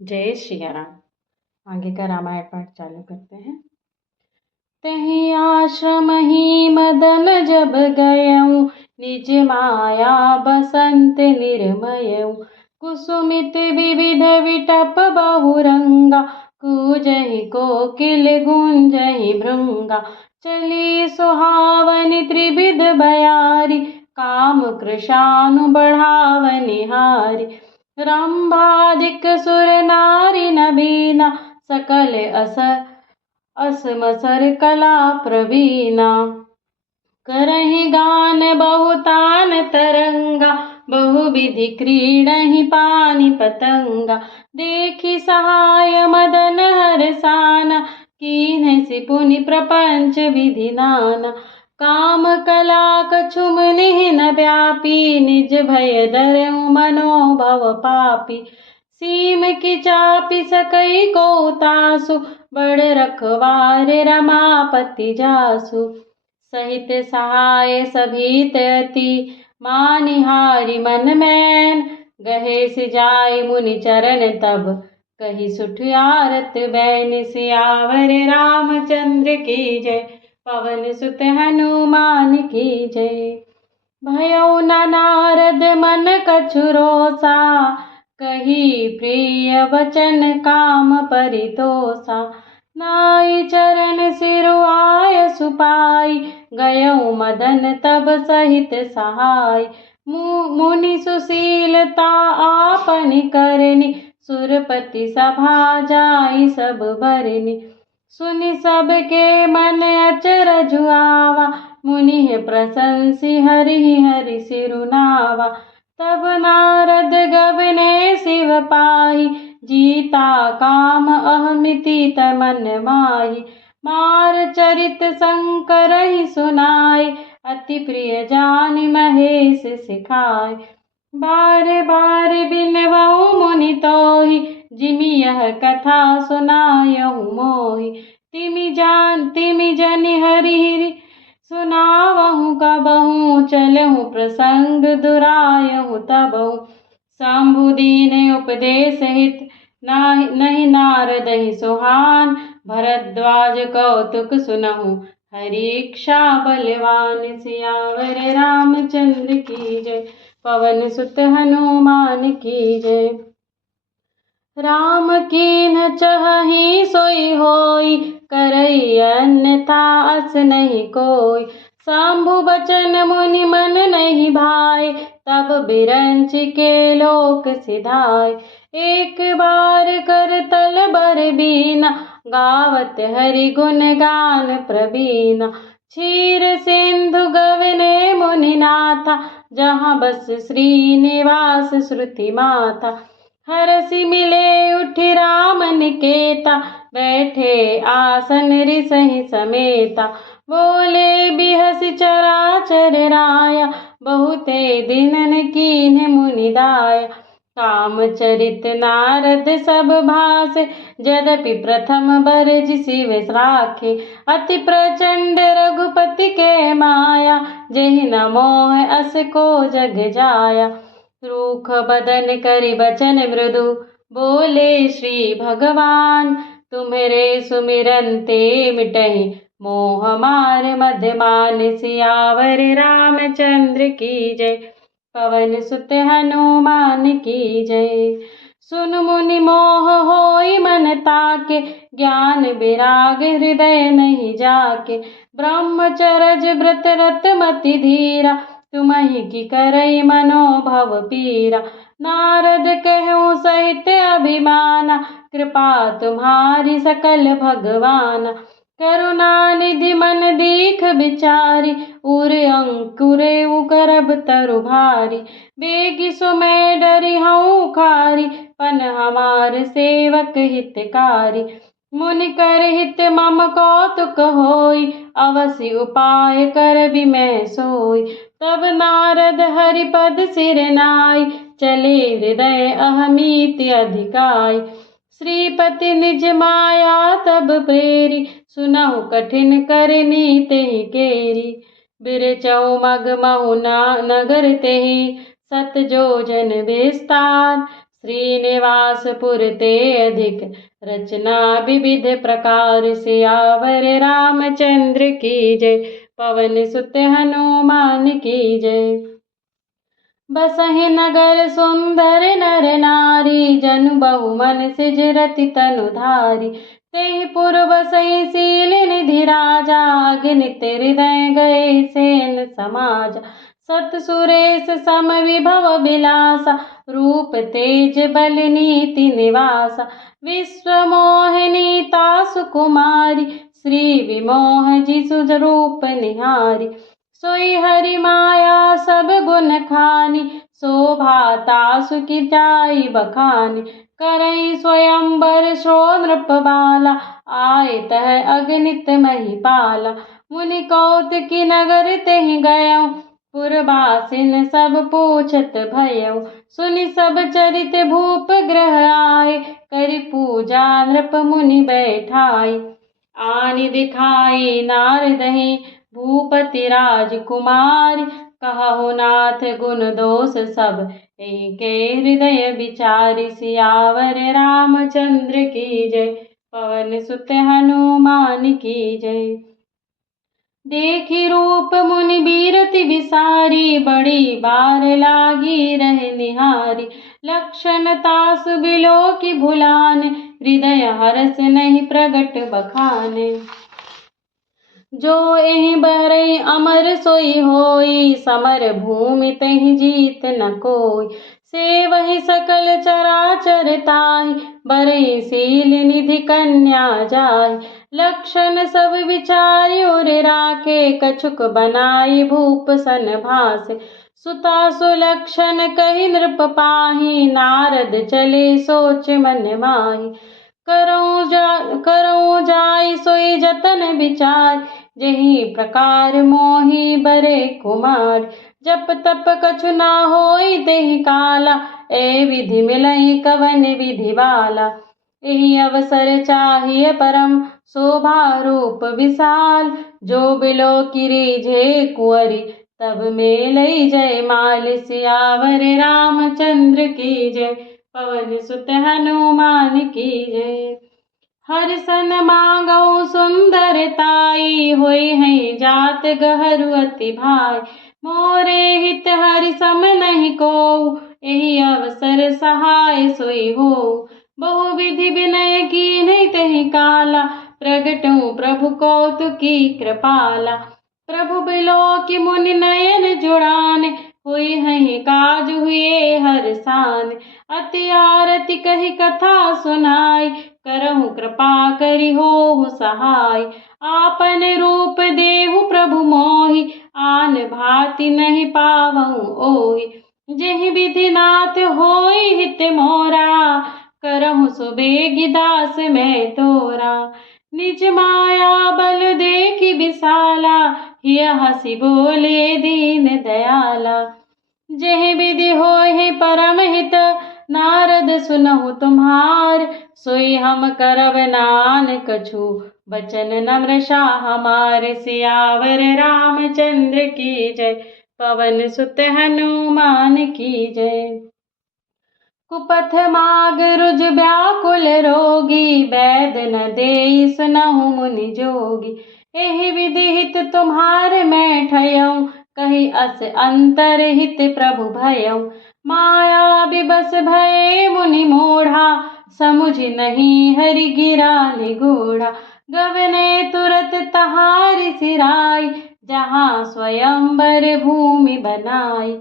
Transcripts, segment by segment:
जय सिया राम। आगे का रामायण पाठ चालू करते हैं। तहि आश्रम ही मदन जब गयऊँ, निज माया बसंत निर्मयऊँ। कुसुमित विविध विटप बहुरंगा, कूजहि कोकिल गुंजहि भृंगा। चली सुहावनि त्रिविध बयारी, काम कृशानु बढ़ावनि हारी। रंभादिक सुर नारी नबीना, सकल असमसर कला प्रवीणा। करहि गान बहुतान तरंगा, बहुविधि क्रीडहि पानि पतंगा। देखि सहाय मदन हरसाना, कीन्हसि पुनि प्रपंच विधि नाना। काम कला कछु मुनि न व्यापी, निज भय डरऊ मनोभव पापी। सीम की चापि सकई को तासु, बड़ रखवारे रमापति जासु। सहित सहाय सभी तयति, मानिहारी मन मैन। गहे सिजाय मुनि चरण तब, कही सुठ आरत बैन। सियावर रामचंद्र की जय, पवन सुत हनुमान की जय। भयउ न नारद मन कछु रोसा, कही प्रिय वचन काम परितोषा। नाई चरण सिरु आय सुपाई, गयऊ मदन तब सहित सहाय। मुनि सुशीलता आपनि करनी, सुरपति सभा जाई सब बरनी। सुनि सब के मन अचरज आवा, मुनि प्रशंसी हरि सिरुनावा। तब नारद गबने शिव पाहि, जीता काम अहमिति तमन माहि। मार चरित शंकर ही सुनाय, अति प्रिय जानि महेश सिखाय। बार बार बिनवऊँ मुनि तोहि, जिमि यह कथा सुनायहु मोहि। तिमि जनि हरि सुनावहु कबहु, चलहु प्रसंग दुरायहु तबहु। शंभु दीन उपदेश हित, नहीं नारद ही सुहान। भरद्वाज कौतुक सुनहु, हरि इच्छा बलवान। सियावर रामचंद्र की जय, पवन सुत हनुमान की जय। राम कीन्ह चहहि सोई होई, करई अन्यथा अस नहीं कोई। शंभु बचन मुनि मन नहीं भाए, तब बिरंच के लोक सिधाय। एक बार कर तल बर बीना, गावत हरि गुण गान प्रवीणा। क्षीर सिंधु गवने मुनि नाथा, जहाँ बस श्रीनिवास श्रुति माथा। हरसि मिले उठि राम निकेता, बैठे आसन रिसहि समेता। बोले बिहसि चराचर राया, बहुते दिनन कीन्ह मुनि दाया। काम चरित नारद सब भाषे, यद्यपि प्रथम बरज शिव राखे। अति प्रचंड रघुपति के माया, जेहि न मोह अस को जग जाया। रूख बदन करि बचन मृदु, बोले श्री भगवान। तुम्हरे सुमिरन ते मिटहि, मोह मार मध्यमान। सियावर रामचंद्र की जय, पवन सुत हनुमान की जय। सुन मुनि मोह होई मन ताके, ज्ञान विराग हृदय नहीं जाके। ब्रह्मचरज व्रत रत मति धीरा, तुम्हि की करई मनोभव पीरा। नारद कहूँ सहित अभिमाना, कृपा तुम्हारी सकल भगवाना। करुणा निधि मन दीख बिचारी, उर अंकुरे उकरब तरु भारी। बेगी सुमै डरी हऊँ खारी, पन हमार सेवक हितकारी। मुनि कर हित मम कौतुक होई, अवसि उपाय करबि मैं सोई। तब नारद हरिपद सिर नाई, चले हृदय अहमीति अधिकाई। श्रीपति निज माया तब प्रेरी, सुनहु कठिन करनी तेहि केरी। बिरचऊ मग महु नगर तेहि, सत जोजन विस्तार। श्रीनिवासपुर ते अधिक रचना विविध प्रकार। सियावर रामचंद्र की जय, पवन सुत हनुमान की जय। बसहि नगर सुंदर नर नारी, जनु बहु मन सिजरति तनु धारी। तेहि पुर बसहि शील निधि राजा, अगणित हृदय गए सेन समाज। सत सुरेश सम विभव बिलासा, रूप तेज बल नीति निवासा। विश्व मोहिनी तासु कुमारी, श्री विमोह जिसु रूप निहारी। सोई हरि माया सब गुण खानी, शोभा तासु की जाई बखानी। करई स्वयंवर शो नृप बाला, आए तह अगणित महिपाला। मुनि कौतुकी नगर तेहि गयऊँ, पुरबासिन सब पूछत भयऊँ। सुनि सब चरित भूप ग्रह आए, करि पूजा नृप मुनि बैठाई। आनि दिखाई नारदहि भूपति राजकुमार, कहु नाथ गुण दोष सब एहि के हृदय विचारि। सियावर रामचंद्र की जय, पवन सुत हनुमान की जय। देखी रूप मुनि बीरति विसारी, बड़ी बार लागी रह निहारी। लक्षण तासु बिलोकि भुलाने, हृदय हरस नहीं प्रगट बखाने। जो एहि बरई अमर सोई होई, समर भूमि तहि जीत न कोई। सेवहि सकल चराचर ताहि, बरई शील निधि कन्या जाहि। लक्षण सब विचारि उर राखे, कछुक बनाई भूप सन भासे। सुता सुलक्षण कहि नृप पाहि, नारद चले सोच मन माहि। करऊँ जाई सोई जतन विचार, जेहि प्रकार मोहि बरे कुमार। जप तप कछु ना होई तेहि काला, ए विधि मिलई कवन विधि वाला। एहि अवसर चाहिए परम, शोभा रूप विशाल। जो बिलोकि रीझे कुंवरी, तब मेलई जय माल। सियावर रामचंद्र की जय, पवन सुत हनुमान की जय। हर सन मांगऊ सुंदरताई, होई हैं जात गहरू अति भाई। मोरे हित हरि सम नहीं कोऊ, एहि अवसर सहाय सोई होऊ। बहु विधि विनय कीन्हि तेहि काला, प्रगटऊँ प्रभु कौतुकी कृपाला। प्रभु बिलोकि मुनि नयन जुड़ाने, हुई हैं काज हुए हर सान। अति आरती कही कथा सुनाई, करहु कृपा करि होहु सहाय। आपन रूप देहु प्रभु मोहि, आन भांति नहीं पावऊँ ओहि। जेहि विधि नाथ होई हित मोरा, करहु सुबेगि दास मैं तोरा। निज माया बल देखि विशाला, हिय हँसि बोले दीन दयाला। जेहि विधि होहि परम हित, नारद सुनहु तुम्हार। सोई हम करब नान कछु, बचन नम्र हमार। सियावर रामचंद्र की जय, पवन सुत हनुमान की जय। कुपथ माग रुज व्याकुल रोगी, वैद न देई सुनहु मुनि जोगी। एहि विधि हित तुम्हार मैं ठयऊँ, कही अस अंतर हित प्रभु भयऊँ। माया विबस भये मुनि मूढ़ा, समुझ नहीं हरि गिरा निगूढ़ा। गवने तुरत तहारि सिराई, जहाँ स्वयंवर भूमि बनाई।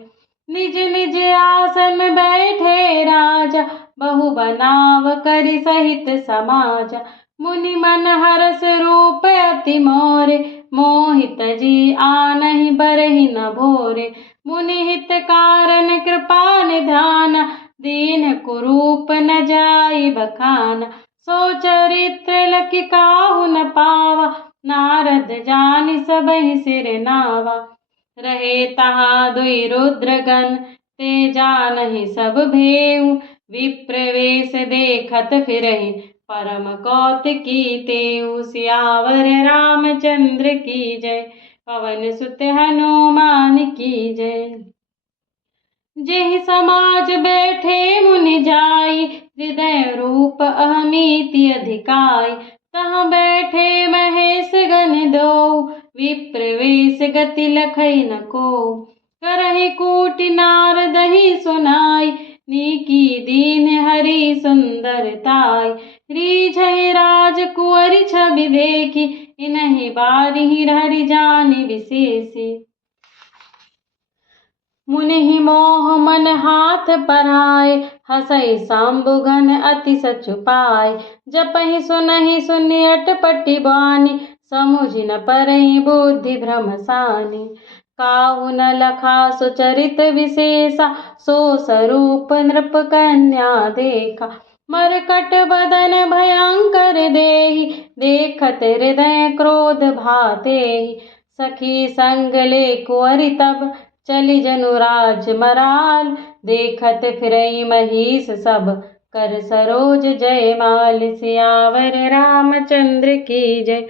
निज निज आसन बैठे राजा, बहु बनाव करि सहित समाज। मुनि मन हरस रूप अति मोरे, मोहित जी आनहि बरहि न भोरे। मुनि हित कारण कृपा निधान, दीन कुरूप न जाई बखान। सो चरित्र लखि काहू न पावा, नारद जानि सबहि सिर नावा। रहे तहाँ दुई रुद्रगण, ते जानहि सब भेऊ। विप्र वेश देखत फिरहि, परम कौतुकी तेऊ। सियावर रामचंद्र की जय, पवन सुत हनुमान की जय। जेहि समाज बैठे मुनि जाई, हृदय रूप अहमीति अधिकाई। तहाँ बैठे महेश गण दो, विप्र वेश गति लखई न को। करहि कूटि नारदहि सुनाई, नीकी दीन हरि सुंदरताई। रीझहि राज कुंवरि छवि देखी, इनहि बारिहि हरि जानि विशेषी। मुनि मोह मन हाथ पराए, हसई शंभु घन अति सचु पाए। जपहि सुनहि सुनि अटपटि बानी, समुझि न परहि बुद्धि भ्रम सानी। काहू न लखा सुचरित विशेषा, सो स्वरूप नृप कन्या देखा। मरकट बदन भयंकर देहि, देखत हृदय क्रोध भातेहि। सखी संग ले कुंवरि तब, चली जनुराज मराल। देखत फिरई महिष सब, कर सरोज जयमाल। सियावर रामचंद्र की जय,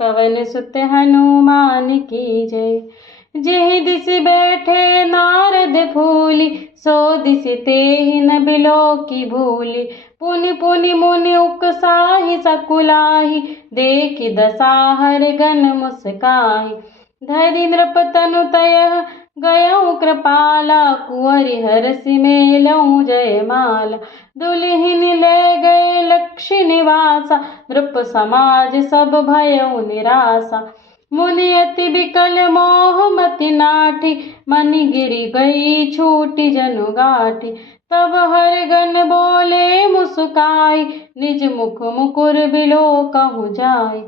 पवन सुत हनुमान की जय। जेहि दिस बैठे नारद फूली, सो दिस तेहि न बिलोकी भूली। पुनि पुनि मुनि उकसाहि सकुलाहि, देखि दसाहर गण मुस्काहि। धरि नृप तनु तयः गयउ कृपाला, कुंवरि हरसि मेलऊ जयमाला। दुलहिन ले गए लक्ष्य निवासा, नृप समाज सब भयउ निरासा। मुनि अति बिकल मोह मति नाठी, मनि गिरि गई छूटि जनु गाठी। तब हर गण बोले मुस्काई, निज मुख मुकुर बिलोकहु जाई।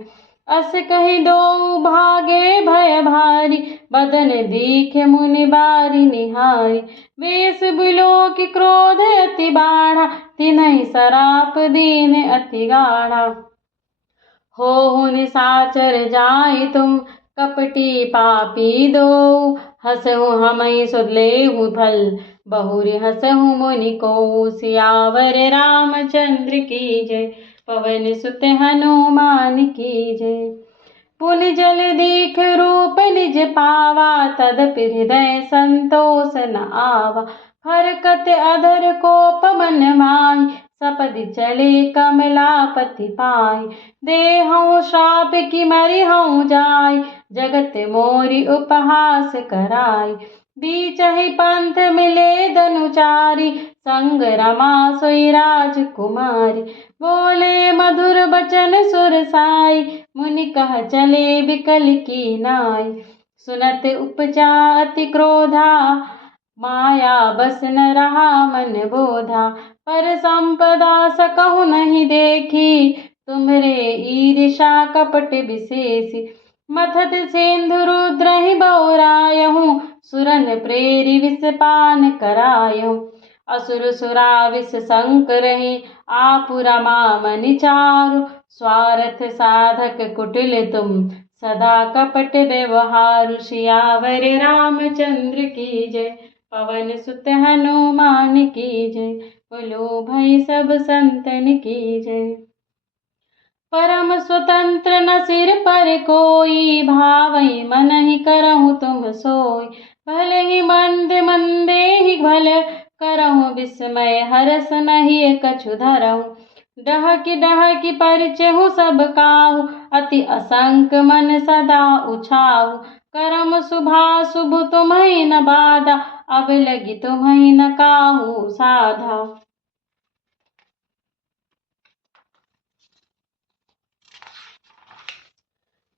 अस कहि दो भागे भय भारी, बदन दीखे मुनि बारी निहारी। वेश बिलोकि क्रोध अति बाढ़ा, तिन्हि सराप दीन अति गाढ़ा। होहु निशाचर जाई तुम, कपटी पापी दो। हंसहु हमहि सुध लेहु फल, बहुरि हंसहु मुनि को। सियावर रामचंद्र की जय, पवन सुत हनुमान की जय। पुनि जल दीख रूप निज पावा, तदपि हृदय संतोष न आवा। हरकत अधर कोप मन माहि, सपदि चले कमलापति पाई। देहउ श्राप कि मरिहउ जाई, जगत मोरि उपहास कराई। बीचहि पंथ मिले धनुचारी, संग रमा सोई राजकुमारी। बोले मधुर बचन सुरसाई, मुनि कह चले बिकल की नाई। सुनत उपजा अति क्रोधा, माया बस न रहा मन बोधा। पर संपदा सकहु नहीं देखी, तुम्हरे ईर्षा कपट विशेषी। मथत सिंधु रुद्रहि बौरायहु, सुरन प्रेरि विष पान करायहु। असुर सुरा विष संकरहि, आपु रमा मनि चारु। स्वार्थ साधक कुटिल तुम, सदा कपट व्यवहारु। सियावर रामचंद्र की जय, पवन सुत हनुमान की जय। बोलो भाई सब संतन की जय। परम स्वतंत्र न सिर पर कोई, भावई मनहि करहु तुम सोई। भले ही मंद मंदे ही भल, करहु विस्मय हरस नहीं कछु धरहु। डहकी परिचहु सब काहू, अति असंक मन सदा उछाहू। करम शुभाशुभ तुम्हि न बाधा, अब लगी तुम्हि न काहू साधा।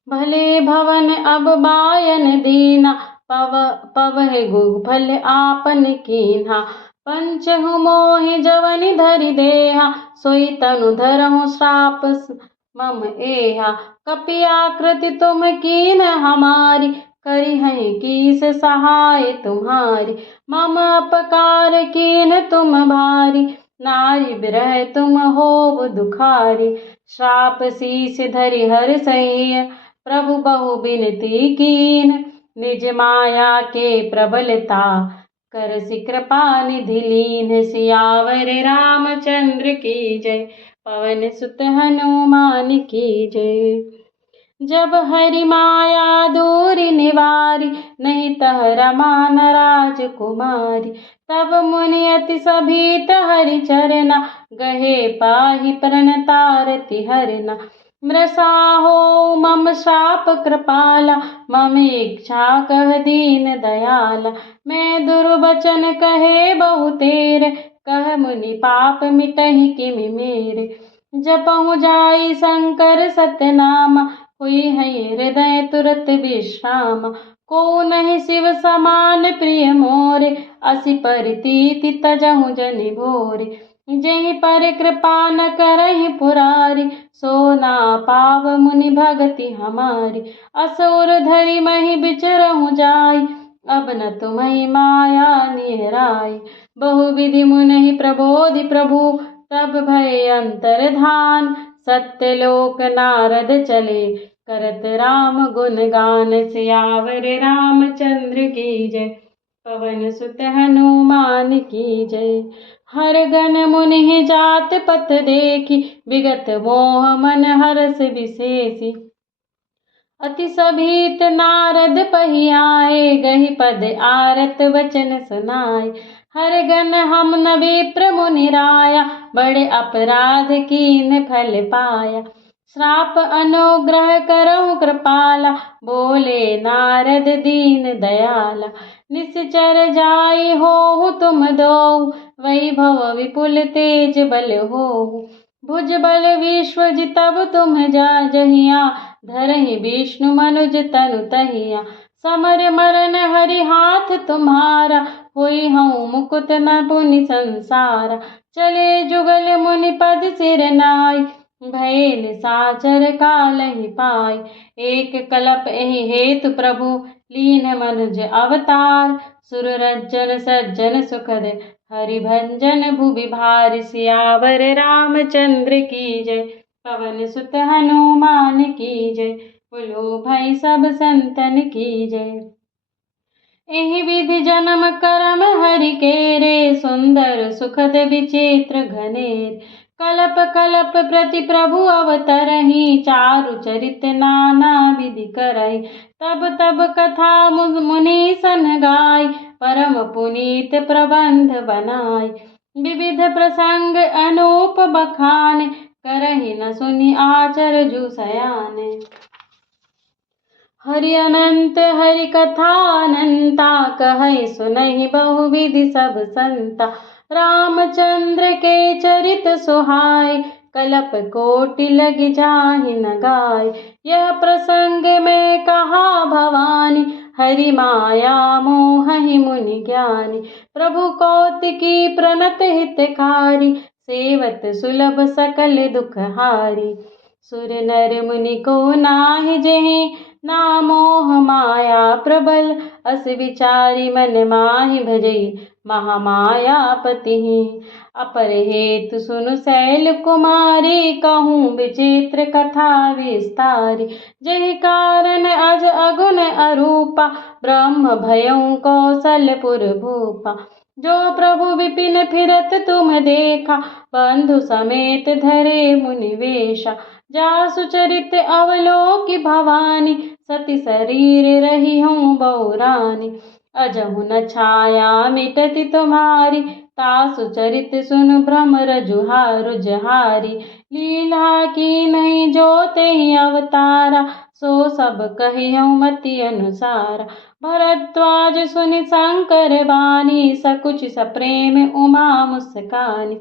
भले भवन अब बायन दीना, पवहि गुफल आपन कीन्हा। पंचहु मोहि जवनि धरि देहा, सोई तनु धरहु श्राप मम एहा। कपि आकृति तुम कीन हमारी, करिहहि कीस सहाय तुम्हारी। मम अपकार कीन तुम भारी, नारी बिरह तुम होव दुखारी। श्राप शीस धरि हर सहिय, प्रभु बहु बिनती कीन। निज माया के प्रबलता, करसि कृपा निधि लीन। सियावर रामचंद्र की जय, पवन सुत हनुमान की जय। जब हरि माया दूरी निवारी, नहीं तह रमा न राजकुमारी। तब मुनि अति सभीत हरि चरना, गहे पाहि प्रणतारति हरना। मृषाहो मम शाप कृपाला, मम इच्छा कह दीन दयाला। मैं दुर्वचन कहे बहु तेरे, कह मुनि पाप मिटहि किमि मेरे। जपहु जाई शंकर सतनामा, हुई है हृदय तुरत विश्राम। को नहीं शिव समान प्रिय मोरे, असी परितीति तजहु जनि भोरे। जेहि पर कृपा न करहि पुरारी, सो ना पाव मुनि भगति हमारी। असुर धरि महि बिचरहु जाई, अब न तुम्हि माया निहराई। बहु विधि मुनि प्रबोधि प्रभु, तब भय अंतर्धान। सत्यलोक नारद चले, करत राम गुण गान। सियावर रामचंद्र की जय, पवन सुत हनुमान की जय। हर गण मुनि जात पथ देखी, विगत मोह मन हरस विशेषी। अति सभीत नारद पहि आए, गहि पद आरत वचन सुनाए। हर गण हम न विप्र मुनि राया, बड़े अपराध कीन फल पाया। श्राप अनुग्रह करहु कृपाला, बोले नारद दीन दयाला। निश्चर जाई होहु तुम दोऊ, वैभव विपुल तेज बल होहु। भुज बल विश्व जितब तुम जहिया, धरहि विष्णु मनुज तनु तहिया। समर मरन हरि हाथ तुम्हारा, होई हूँ मुकुत न पुनि संसारा। चले जुगल मुनि पद सिर नाई, भये निशाचर कालहि पाई। एक कलप एहि हेतु प्रभु, लीन मनुज अवतार। सुर रंजन सज्जन सुखद, हरि भंजन भुवि भारि। सियावर रामचंद्र की जय, पवन सुत हनुमान की जय। बोलो भाई सब संतन की जय। एहि विधि जन्म कर्म हरि केरे, सुंदर सुखद विचित्र घनेर। कलप कलप प्रति प्रभु अवतरहि, चारु चरित नाना विधि करहि। तब तब कथा मुनि सन गाय, परम पुनीत प्रबंध बनाय। विविध प्रसंग अनूप बखाने, करहि न सुनि आचरजु सयाने। हरि अनंत हरि कथा अनंता, कहै सुनहि बहुविधि सब संता। रामचंद्र के चरित सुहाय, कलप कोटि लग जाहि न गाय। यह प्रसंग में कहा भवानी, हरि माया मोहहि मुनि ज्ञानी। प्रभु कौतिकी प्रणत हितकारी, सेवत सुलभ सकल दुख हारी। सुर नर मुनि को नाहि जेहि, ना मोह माया प्रबल। अस विचारी मन माहि भजई, महामायापति। अपर हेतु सुनु शैल कुमारी, कहूँ विचित्र कथा विस्तारी। जेहि कारण अज अगुन अरूपा, ब्रह्म भयउ कौशलपुर भूपा। जो प्रभु विपिन फिरत तुम देखा, बंधु समेत धरे मुनि वेशा। जासु चरित अवलोकि भवानी, सती शरीर रही हूँ बहुरानी। अजहु न छाया मिटति तुम्हारी, तासु चरित सुन भ्रमर जुहारी। लीला की नहीं जो तेहि अवतारा, सो सब कहियौ मति अनुसार। भरद्वाज सुनि शंकर बानी, सकुच सप्रेम उमा मुस्कानी।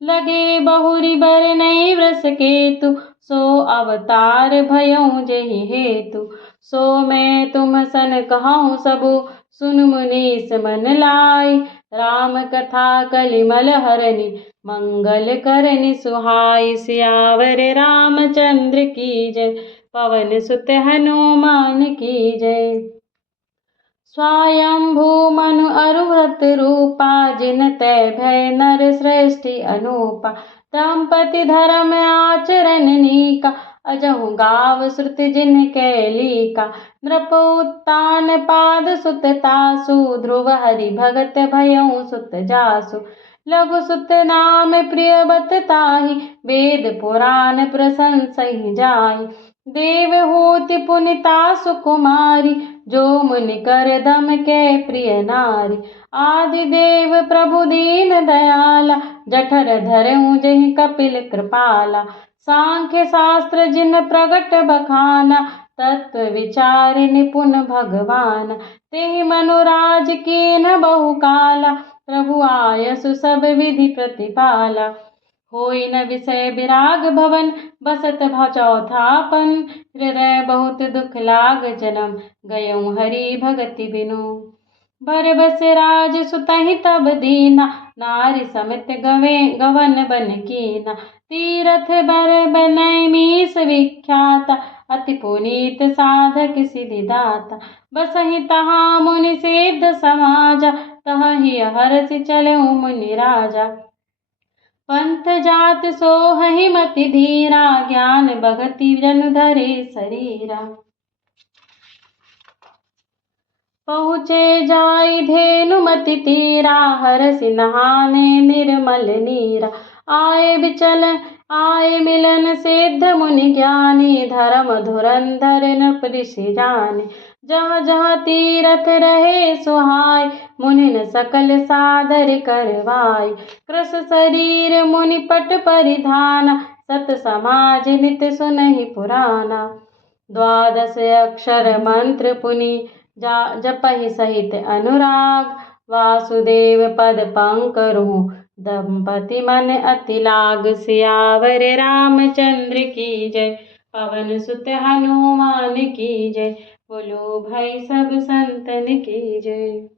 लगे बहुरी बर नहीं वृष केतु, सो अवतार भयउ जेहि हेतु। सो मैं तुम सन कहूँ सबु, सुन मुनीस मन लाई। राम कथा कलिमल हरनि, मंगल करनि सुहाई। सियावर रामचंद्र की जय, पवन सुत हनुमान की जय। स्वयंभू मनु अरुव्रत रूपा, जिन तै भय नर श्रेष्ठि अनूपा। दंपति धर्म आचरण नीका, अजहु गाव श्रुति जिन कैलिका। नृप उत्तान पाद सुत तासु, ध्रुव हरि भगत भयउ सुत जासु। लघु सुत नाम प्रिय बत ताहि, वेद पुराण प्रशंसहि जाहि। देवहूति पुनिता सुकुमारी, जो मुनि कर दम के प्रिय नारी। आदि देव प्रभु दीन दयाला, जठर धरऊं जहि कपिल कृपाला। सांख्य शास्त्र जिन प्रगट बखाना, तत्व विचार निपुण भगवान। तेहि मनुराज कीन बहु काला, प्रभु आयसु सब विधि प्रतिपाला। होई न विषय विराग भवन, बसत भा चौथापन। हृदय बहुत दुख लाग जन्म, गयऊँ हरि भगति बिनु। बर बस राज सुतहि तब दीना, नारी समित गवन बन कीना। तीरथ बर बनय मीस विख्याता, अति पुनीत साधक सिद्धि दाता। बसहि तहाँ मुनि सिद्ध समाजा, तहि हरषि चलऊ मुनि राजा। पंथ जात सोहहि मति धीरा, ज्ञान भगति जनु धरे शरीरा। पहुँचे जाई धेनु मति तीरा, हरषि नहाने निर्मल नीरा। आए मिलन सिद्ध मुनि ज्ञानी, धर्म धुरंधर नृप ऋषि जाने। जहाँ जहाँ तीरथ रहे सुहाय, मुनिन सकल सादर करवाय। कृस शरीर मुनि पट परिधाना, सत समाज नित सुनहि पुराना। द्वादश अक्षर मंत्र पुनि जपहि सहित अनुराग। वासुदेव पद पंकरु, दंपति मन अति लाग। सियावर रामचंद्र की जय, पवन सुत हनुमान की जय। बोलो भाई सब संतन की जय।